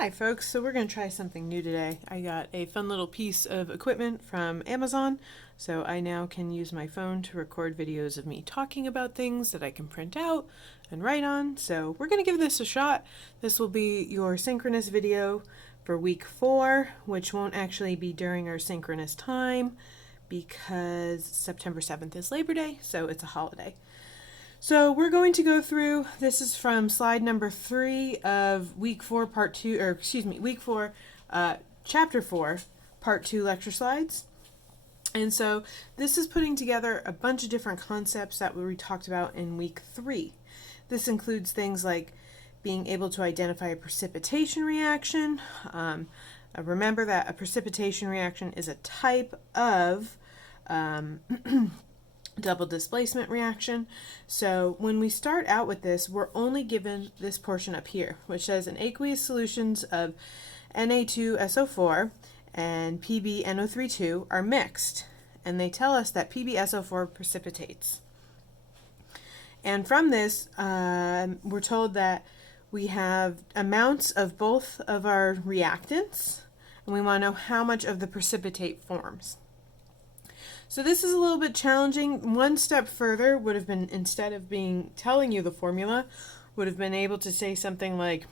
Hi folks, so we're going to try something new today. I got a fun little piece of equipment from Amazon, so I now can use my phone to record videos of me talking about things that I can print out and write on. So we're going to give this a shot. This will be your synchronous video for week 4, which won't actually be during our synchronous time because September 7th is Labor Day, so it's a holiday. So we're going to go through, this is from slide number 3 of week 4, part 2, or excuse me, week 4, chapter 4, part 2 lecture slides. And so this is putting together a bunch of different concepts that we talked about in week 3. This includes things like being able to identify a precipitation reaction. Remember that a precipitation reaction is a type of double displacement reaction. So when we start out with this, we're only given this portion up here, which says in aqueous solutions of Na2SO4 and PbNO32 are mixed, and they tell us that PbSO4 precipitates. And from this, we're told that we have amounts of both of our reactants, and we want to know how much of the precipitate forms. So this is a little bit challenging. One step further would have been, instead of telling you the formula, would have been able to say something like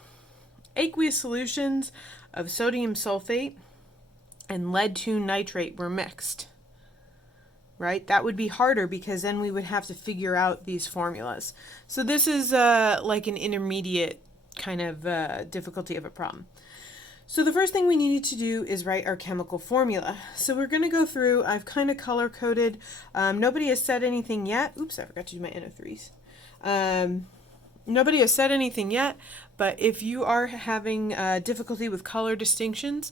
aqueous solutions of sodium sulfate and lead-2 nitrate were mixed. Right? That would be harder because then we would have to figure out these formulas. So this is like an intermediate kind of difficulty of a problem. So the first thing we needed to do is write our chemical formula. So we're going to go through, I've kind of color coded, nobody has said anything yet. Oops, I forgot to do my NO3s. Nobody has said anything yet, but if you are having difficulty with color distinctions,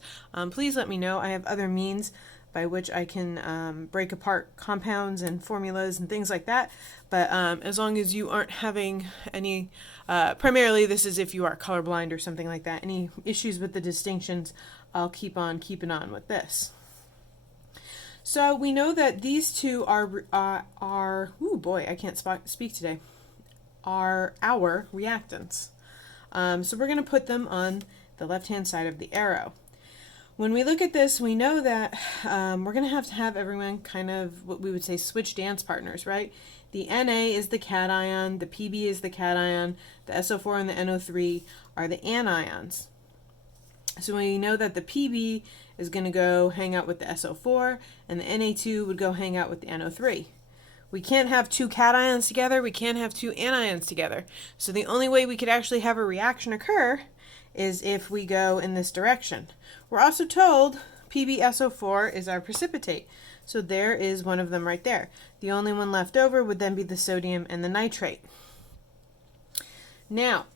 please let me know. I have other means by which I can break apart compounds and formulas and things like that. But as long as you aren't having any, primarily this is if you are colorblind or something like that, any issues with the distinctions, I'll keep on keeping on with this. So we know that these two are oh boy, I can't speak today, are our reactants. So we're going to put them on the left-hand side of the arrow. When we look at this, we know that we're going to have everyone kind of what we would say switch dance partners, right? The Na is the cation, the Pb is the cation, the SO4 and the NO3 are the anions. So we know that the Pb is going to go hang out with the SO4 and the Na2 would go hang out with the NO3. We can't have two cations together, we can't have two anions together. So the only way we could actually have a reaction occur is if we go in this direction. We're also told PbSO4 is our precipitate. So there is one of them right there. The only one left over would then be the sodium and the nitrate. Now,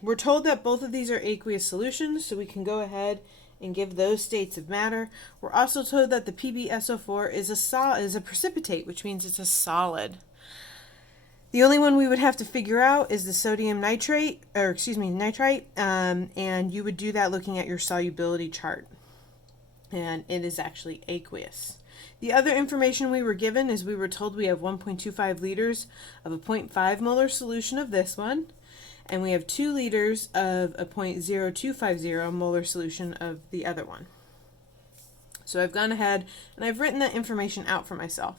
we're told that both of these are aqueous solutions, so we can go ahead and give those states of matter. We're also told that the PbSO4 is a precipitate, which means it's a solid. The only one we would have to figure out is the sodium nitrate, or excuse me, nitrite, and you would do that looking at your solubility chart. And it is actually aqueous. The other information we were given is we were told we have 1.25 liters of a 0.5 molar solution of this one, and we have 2 liters of a 0.0250 molar solution of the other one. So I've gone ahead and I've written that information out for myself.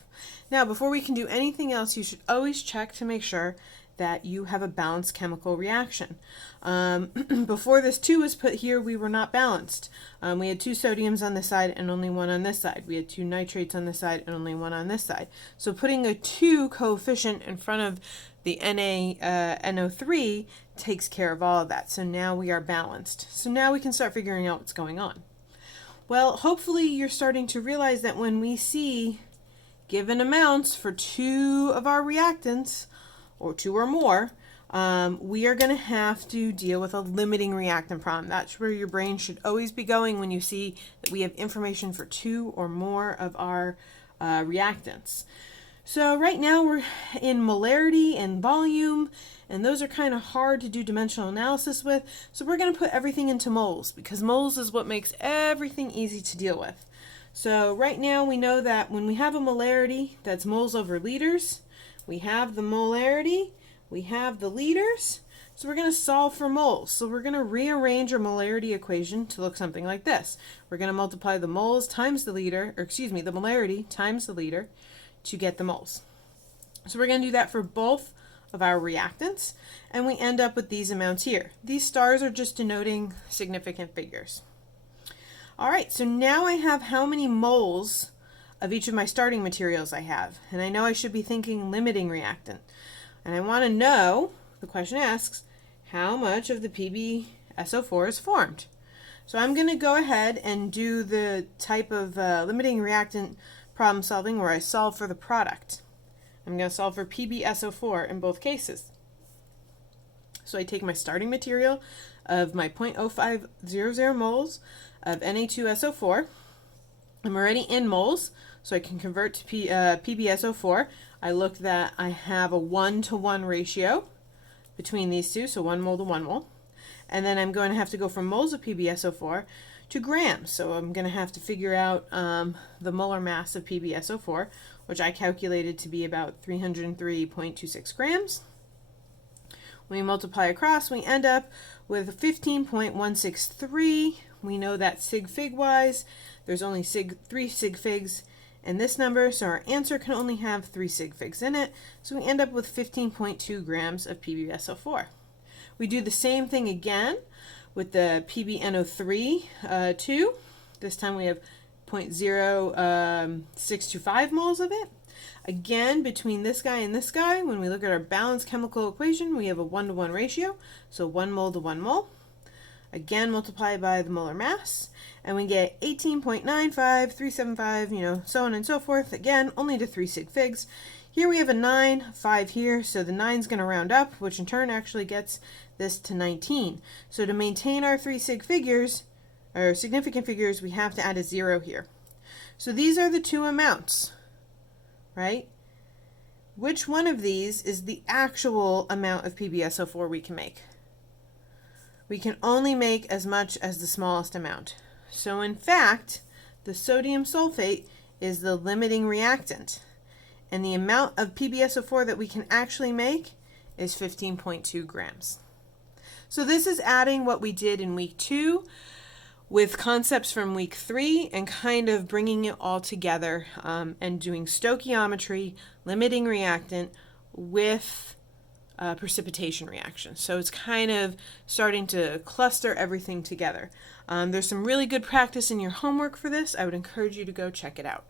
Now, before we can do anything else, you should always check to make sure that you have a balanced chemical reaction. Before this 2 was put here, we were not balanced. We had 2 sodiums on this side and only 1 on this side. We had 2 nitrates on this side and only 1 on this side. So putting a 2 coefficient in front of the NO3 takes care of all of that. So now we are balanced. So now we can start figuring out what's going on. Well, hopefully you're starting to realize that when we see given amounts for 2 of our reactants, or 2 or more, we are going to have to deal with a limiting reactant problem. That's where your brain should always be going when you see that we have information for 2 or more of our reactants. So right now we're in molarity and volume, and those are kind of hard to do dimensional analysis with, so we're going to put everything into moles, because moles is what makes everything easy to deal with. So right now we know that when we have a molarity, that's moles over liters. We have the molarity, we have the liters, So we're going to solve for moles. So we're going to rearrange our molarity equation to look something like this. We're going to multiply the moles times the liter, or excuse me, the molarity times the liter to get the moles. So we're going to do that for both of our reactants, and we end up with these amounts here. These stars are just denoting significant figures. All right, so now I have how many moles of each of my starting materials I have, and I know I should be thinking limiting reactant. And I want to know, the question asks, how much of the PbSO4 is formed. So I'm going to go ahead and do the type of limiting reactant problem solving where I solve for the product. I'm going to solve for PbSO4 in both cases. So I take my starting material of my 0.0500 moles of Na2SO4. I'm already in moles, so I can convert to PbSO4. I look that I have a 1-to-1 ratio between these two, so 1 mole to 1 mole. And then I'm going to have to go from moles of PbSO4 to grams. So I'm going to have to figure out the molar mass of PbSO4, which I calculated to be about 303.26 grams. When we multiply across, we end up with 15.163. We know that sig fig wise, there's only 3 sig figs in this number, so our answer can only have 3 sig figs in it, so we end up with 15.2 grams of PbSO4. We do the same thing again with the PbNO3 2. This time we have 0.0625 moles of it. Again, between this guy and this guy, when we look at our balanced chemical equation, we have a 1-to-1 ratio, so 1 mole to 1 mole. Again, multiply by the molar mass, and we get 18.95375, so on and so forth. Again, only to 3 sig figs. Here we have a 9, 5 here, so the 9 is going to round up, which in turn actually gets this to 19. So to maintain our 3 sig figures, or significant figures, we have to add a 0 here. So these are the two amounts, right? Which one of these is the actual amount of PbSO4 we can make? We can only make as much as the smallest amount. So in fact, the sodium sulfate is the limiting reactant, and the amount of PbSO4 that we can actually make is 15.2 grams. So this is adding what we did in week 2 with concepts from week 3 and kind of bringing it all together and doing stoichiometry, limiting reactant with precipitation reaction. So it's kind of starting to cluster everything together. There's some really good practice in your homework for this. I would encourage you to go check it out.